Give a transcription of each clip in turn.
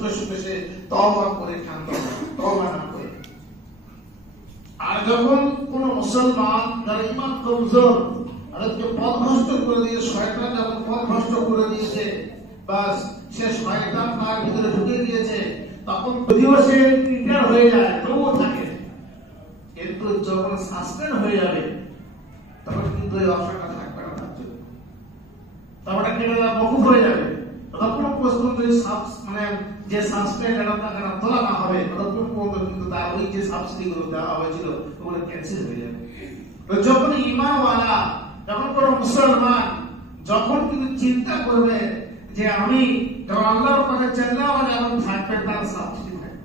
সুখে সুখে সে তওবা করে ক্ষান্ত হয়, তওবা না করে। আর যখন কোন মুসলমান যার ঈমান কমজোর, আরেককে পথভ্রষ্ট করে দিয়ে, শয়তান যখন পথভ্রষ্ট করে দিয়েছে, বাস সে শয়তান তার ভিতরে ঢুকে দিয়েছে, তখন যদিও সে ক্লিয়ার হয়ে যায় তবুও থাকে, কিন্তু যখন সাসপেন্ড হয়ে যাবে তখন কিন্তু এই অপশনটা থাকবে না তার জন্য, তখন কেটে মকুফ হয়ে যাবে। ততক্ষণ পর্যন্ত মানে যে সাসপেন্ড এটা তোলা না হবে, ততক্ষণ পর্যন্ত কিন্তু তার ওই যে সাবসিডি গুলো দেওয়া হয়েছিল ওগুলো ক্যান্সেল হয়ে যাবে। তো যখন ঈমানওয়ালা, যখন কোন মুসলমান যখন কিন্তু চিন্তা করবে যে আমি যখন আল্লাহর পথে চললাম, যেমন থাকবে তার সাবসিডি থাকবে,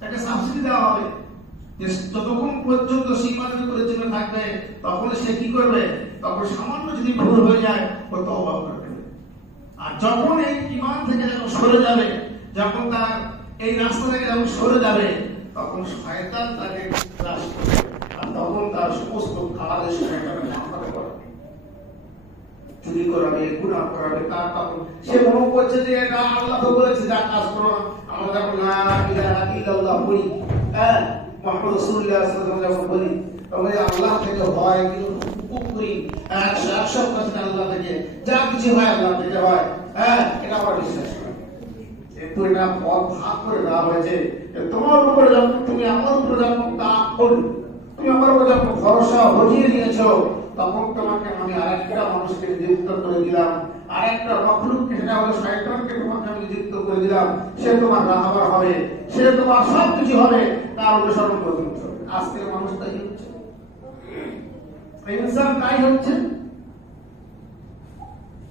তাকে সাবসিডি দেওয়া হবে। যতক্ষণ পর্যন্ত সীমানের উপরে জন্য থাকবে তখন সে কি করবে, তখন সামান্য যদি ভুল হয়ে যায় ও তওবা করবে। আর যখন এই ঈমান থেকে যখন সরে যাবে, যখন তার এই রাস্তা থেকে যখন সরে যাবে, তখন শয়তান তাকে গ্রাস করবে, আর তখন তার সমস্ত কাজে শয়তান মাথা করবে, চুরি করাবে, গুনাহ করাবে। তার তখন সে মনে করছে যে এটা আল্লাহ তো বলেছে যা কাজ করো, আমরা যখন লা ইলাহা ইল্লাল্লাহ বলি, হ্যাঁ মুহাম্মদ রাসূলুল্লাহ সাল্লাল্লাহু আলাইহি ওয়াসাল্লাম বলি, তবে আল্লাহ থেকে হয় কিন্তু পুকুরি 100% আল্লাহ থেকে, যা কিছু হয় আল্লাহ থেকে হয়, হ্যাঁ এটা আমরা বিশ্বাস করি। কিন্তু এটা পথ ভাগ করে দেওয়া হয়েছে, তোমার উপরে যখন তুমি আমার উপরে যখন তুমি আমার উপরে যখন ভরসা হজিয়ে দিয়েছো, তখন তোমাকে আমি আরেকটা মানুষকে নিযুক্ত করে দিলাম, আরেকটা মখলুককে, সেটা হলো শয়তানকে তোমাকে আমি নিযুক্ত করে দিলাম। সে তোমার রাহবার হবে, সে তোমার সবকিছু হবে, তার অনুসরণ করতে হবে। আজকের মানুষ তাই হচ্ছে, ইনসান তাই হচ্ছে।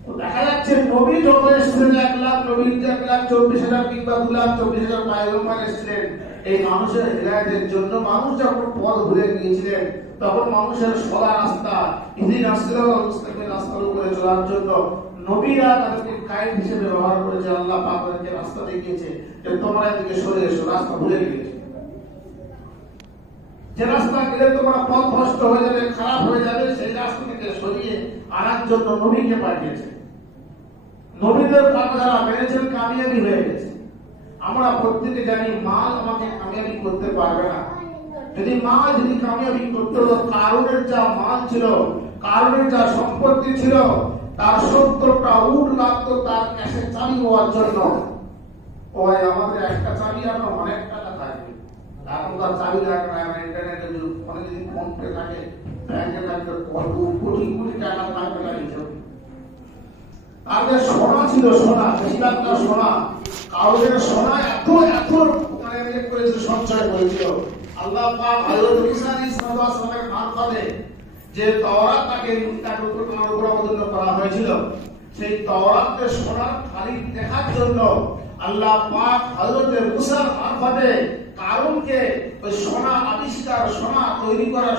তো দেখা যাচ্ছে নবী যত এসেছিলেন 1 লাখ, নবীর 1,40,000 কিংবা 2,24,000 পয়গম্বর এসেছিলেন এই মানুষের হিদায়াতের জন্য। মানুষ যখন পথ ভুলে গিয়েছিলেন, তখন মানুষের সদা রাস্তা, ইহদিনাস সিরাতাল মুস্তাকিম রাস্তার উপরে চলার জন্য নবীরা তাদেরকে গাইড হিসেবে ব্যবহার করেছে। আল্লাহ পাক তাদেরকে রাস্তা দেখিয়েছে যে তোমরা এদিকে সরে এসো, রাস্তা ভুলে গিয়েছে। যে রাস্তা গেলে তোমরা পথ ভ্রষ্ট হয়ে যাবে, খারাপ হয়ে যাবে, সেই রাস্তা থেকে সরিয়ে আনার জন্য নবীকে পাঠিয়েছে। নবীদের কথা যারা মেনেছেন কামিয়াবি হয়ে গেছে। আমরা প্রত্যেকে জানি মাল আমাকে কামিয়াবি করতে পারবে না। যদি কামিয়াবি করতে হতো, কারণের যা মাল ছিল, কারণের যা সম্পত্তি ছিল, তার 70টা উট লাগতো তার ক্যাশে চাবি হওয়ার জন্য। ওই আমাদের একটা চাবি আমরা অনেক টাকা থাকবে, এখন তার চাবি লাগবে না। ইন্টারনেটে অনেক যদি ফোন পে থাকে, ব্যাংকে থাকবে, কোটি কোটি টাকা থাকবে না। তাদের সোনা ছিল, সোনা বেশিরভাগটা সোনা, কারণের সোনা এত মানে করেছিল, সঞ্চয় করেছিল। আল্লাহ পাক হযরত ঈসা আলাইহিস সালামের মারফতে যে তাওরাত তাকে তোমার উপর অবতীর্ণ করা হয়েছিল, সেই তাওরাতের সোনার খালি দেখার জন্য আল্লাহ পাক হযরত মুসার মারফতে কারণকে ওই সোনা আবিষ্কার, সোনা তৈরি করা,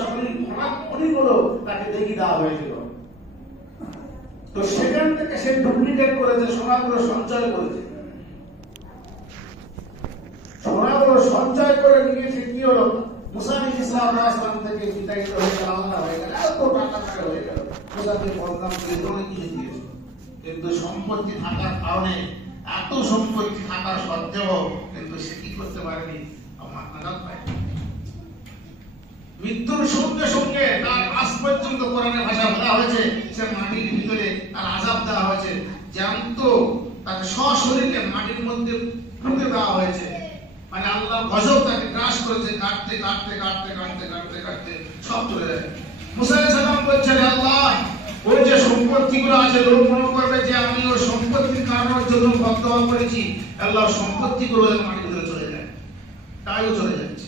খনিগুলো তাকে দেখিয়ে দেওয়া হয়েছিল। তো সেখান থেকে সে ডুপ্লিকেট করেছে, সোনাগুলো সঞ্চয় করেছে, সোনাগুলো সঞ্চয় করে নিয়েছে। কি হলো, মুসা আলাইহিস সালাম থেকে বিতাড়িত হয়ে গেল, আলাদা হয়ে গেল, এত টাকা হয়ে গেল। মুসাকে বদনাম করে অনেক কিছু দিয়েছে, কিন্তু সম্পত্তি থাকার কারণে, এত সম্পত্তি থাকার সত্ত্বেও কিন্তু সে কি করতে পারেনি, আমার নাজাত পায়নি। মৃত্যুর সঙ্গে সঙ্গে তার আজ পর্যন্ত কোরআনের ভাষা বলা হয়েছে সে মাটির ভিতরে তার আযাব দেওয়া হয়েছে, জ্যান্ত তাকে সশরীরে মাটির মধ্যে পুঁতে দেওয়া হয়েছে। মানে আল্লাহ গজব তাকে গ্রাস করেছে, কাটতে কাটতে কাটতে কাটতে কাটতে কাটতে সব চলে যায়। মুসা আলাইহিস সালাম বলছেন, আল্লাহ ওই যে সম্পত্তিগুলো আছে, লোক মনে করবে যে আমি ওই সম্পত্তির কারণের জন্য বদদোয়া করেছি, আল্লাহ সম্পত্তিগুলো মাটির ভিতরে চলে যায়, তাইও চলে যাচ্ছে।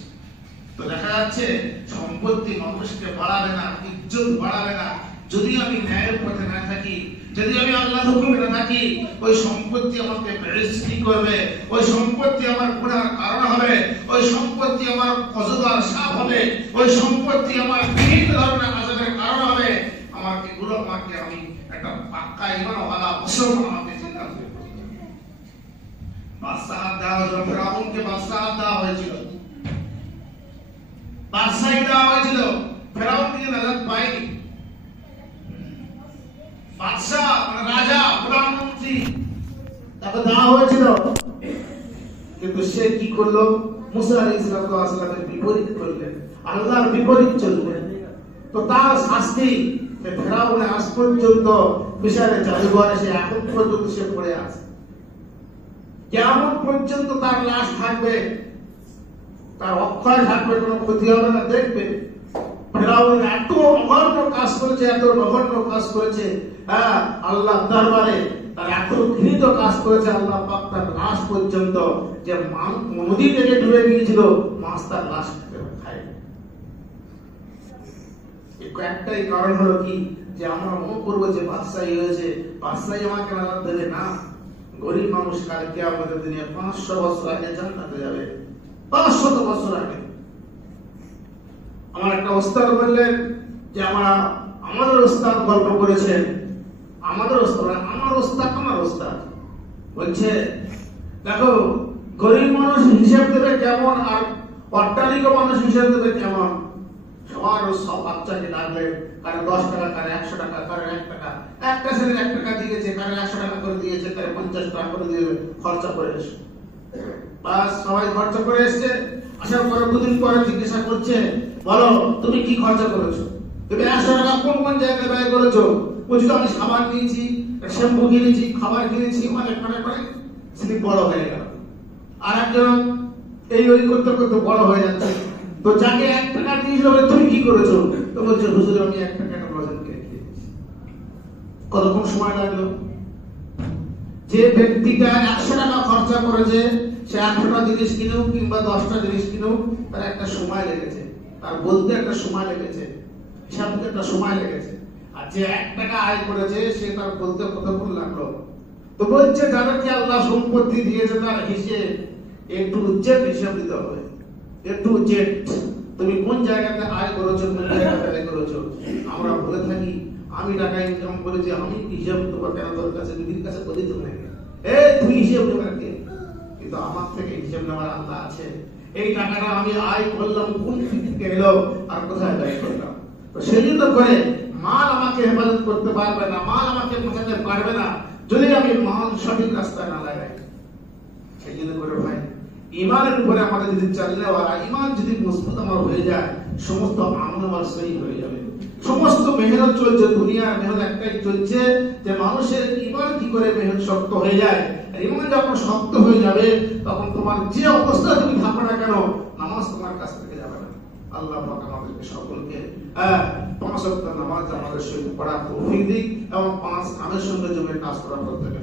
তো দেখা যাচ্ছে সম্পত্তি মানুষকে বাড়াবে না, ইজ্জত বাড়াবে না, যদি আমি ন্যায়ের পথে না থাকি, যদি আমি আল্লাহর হুকুমে না থাকি। ওই সম্পত্তি আমাকে বেইজ্জতি করবে, ওই সম্পত্তি আমার গুনাহের কারণ হবে, ওই সম্পত্তি আমার অযথার শাপ হবে, ওই সম্পত্তি আমার বিভিন্ন ধরনের আযাবের কারণ হবে। আমাকে আমি একটা পাক্কা ঈমানওয়ালা মুসলমান আমাকে চিন্তা করতে হবে। বাদশাহ দেওয়া হয়েছিল, ফেরাউনকে বাদশাহ দেওয়া হয়েছিল, বাদশাহী দেওয়া হয়েছিল, ফেরাউন থেকে নাজাত পায়নি। বাদশাহ মানে রাজা, প্রধানমন্ত্রী তাকে দেওয়া হয়েছিল, কিন্তু সে কি করলো? মুসা আলাইহিস সালামের বিপরীত করলেন, আল্লাহর বিপরীত চললেন। তো তার শাস্তি ফেরাউন আজ পর্যন্ত মিশরের জাদুঘরে সে এখন পর্যন্ত সে পড়ে আছে। কেমন পর্যন্ত তার লাশ থাকবে, তার অক্ষয় থাকবে, কোনো ক্ষতি হবে না। দেখবে ফেরাউন এত নগণ্য কাজ করেছে, এত নগণ্য কাজ করেছে, আল্লাহ দরবারে তার এত ঘৃণিত কাজ করেছে। আল্লাহ পাক তার লাশ পর্যন্ত যে নদী থেকে ডুবে গিয়েছিল, মাছ তার লাশ খায়। একটাই কারণ হলো কি, যে আমরা মনে করবো যে বাদশাহী হয়েছে, বাদশাহী আমাকে নাজাত দেবে না। গরিব মানুষ কাল কিয়ামতের দিনে 500 বছর আগে জান্নাতে যাবে, 500 বছর আগে। আমার একটা ওস্তাদ বললেন যে আমাদের ওস্তাদ গল্প করেছেন, আমার ওস্তাদ বলছে, দেখো গরিব মানুষ হিসাব দেবে কেমন, আর অট্টালিকা মানুষ হিসাব দেবে কেমন। সবার সব বাচ্চাকে ডাকলেন, কারো 10 টাকা, কারো 100 টাকা, কারো 1 টাকা। একটা ছেলে 1 টাকা দিয়েছে, কারো 100 টাকা করে দিয়েছে, কারো 50 টাকা করে দিয়ে খরচা করে এসে বাস সবাই খরচা করে এসছে। আসার পরে 2 দিন পরে জিজ্ঞাসা করছে, বলো তুমি কি খরচা করেছো, তুমি 100 টাকা কোন কোন জায়গায় ব্যয় করেছো? বলছি আমি সাবান কিনেছি, শ্যাম্পু কিনেছি, খাবার কিনেছি, অনেক করে স্লিপ বড় হয়ে গেল। আর একজন এই ওই করতে করতে বড় হয়ে যাচ্ছে। তো যাকে 1 টাকা দিয়েছিল তুমি কি করেছো? তো বলছে হুজুর আমি 1 টাকা ডজন কিনে খেয়েছি। কতক্ষণ সময় লাগলো? যে ব্যক্তিটা 100 টাকা খরচা করেছে, সে 100টা জিনিস কিনুক কিংবা 10টা জিনিস কিনুক, তার একটা সময় লেগেছে, তার বলতে একটা সময় লেগেছে, হিসাব করতে একটা সময় লেগেছে। আর যে 1 টাকা আয় করেছে, সে তার বলতে কতক্ষণ লাগলো? তো বলছে যাদেরকে আল্লাহ সম্পত্তি দিয়েছে তার হিসেব একটু জেড হিসাব দিতে হবে, একটু জেড। তুমি কোন জায়গাতে আয় করেছো, কোন জায়গাতে আয় করেছো। আমরা বলে থাকি আমি টাকা ইনকাম করেছি, আমি হিসাব দেবো কেন? তোর কাছে বিবির কাছে পতিত নাকি? তুই হিসাব দেবার কে? কিন্তু আমার থেকে হিসাব নেওয়ার আল্লাহ আছে। এই টাকাটা আমি আয় করলাম কোন থেকে এলো আর কোথায় ব্যয় করলাম। তো সেই জন্য করে মাল আমাকে হেফাজত করতে পারবে না, মাল আমাকে পৌঁছাতে পারবে না যদি আমি মাল সঠিক রাস্তায় না লাগাই। সেই জন্য করে ভাই ইমানের উপরে আমাদের যদি চললে, আর ইমান যদি মজবুত আমার হয়ে যায়, সমস্ত আমল আমার সহি হয়ে যাবে। সমস্ত মেহনত চলছে, দুনিয়ার মেহনত একটাই চলছে যে মানুষের ইমান কি করে মেহনত শক্ত হয়ে যায়। আর ইমান যখন শক্ত হয়ে যাবে, তখন তোমার যে অবস্থা তুমি থাকো না কেন, নামাজ তোমার কাছ থেকে যাবে না। আল্লাহ পাক আমাদেরকে সকলকে 5 ওয়াক্ত নামাজ আমাদের সঙ্গে পড়ার তৌফিক দিক এবং 5 কামের সঙ্গে জমির কাজ করার প্রত্যেককে